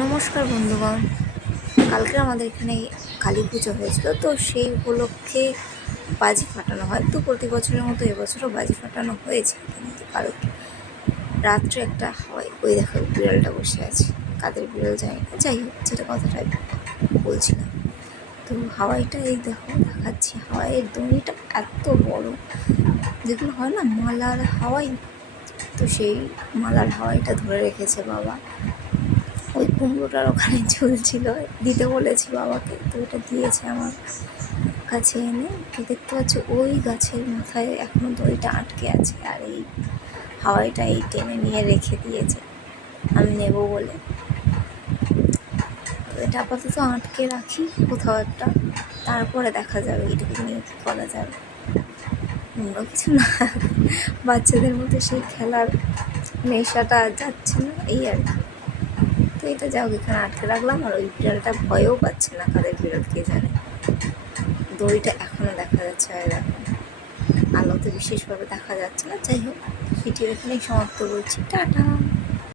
নমস্কার বন্ধুগণ। কালকে আমাদের এখানে কালী পুজো হয়েছিল, তো সেই উপলক্ষে বাজি ফাটানো হয়। তো প্রতি বছরের মতো এবছরও বাজি ফাটানো হয়েছে, কিন্তু কালকে রাত্রে একটা হয়। ওই দেখো বিড়ালটা বসে আছে, কাদের বিড়াল জানি না, যাই হোক যেটা কথাটা বলছিলাম। তো হাওয়াইটা এই দেখো দেখাচ্ছি, হাওয়াইয়ের দড়িটা এত বড়, যেগুলো হয় না মালার হাওয়াই, তো সেই মালার হাওয়াইটা ধরে রেখেছে বাবা। ওই কুমড়োটার ওখানে ঝুলছিল, দিতে বলেছি বাবাকে, তো ওটা দিয়েছে আমার কাছে এনে। তো দেখতে পাচ্ছি ওই গাছের মাথায় এখনও দড়িটা আটকে আছে, আর এই হাওয়াইটা এই টেনে নিয়ে রেখে দিয়েছে আমি নেব বলে। তো এটা আপাতত আটকে রাখি কোথাও একটা, তারপরে দেখা যাবে এটাকে নিয়ে কী করা যাবে। অন্য কিছু না, বাচ্চাদের মধ্যে সেই খেলার নেশাটা যাচ্ছে না, এই আর কি। তো এটা যাও এখানে আটকে রাখলাম, আর ওই বিড়ালটা ভয়ও পাচ্ছে না, কাদের বিড়াল কে জানে। দড়িটা এখনও দেখা যাচ্ছে, আর দেখো আলোতে বিশেষভাবে দেখা যাচ্ছে না। যাই হোক, ভিডিও এখানেই সমাপ্ত করছি, টাটা।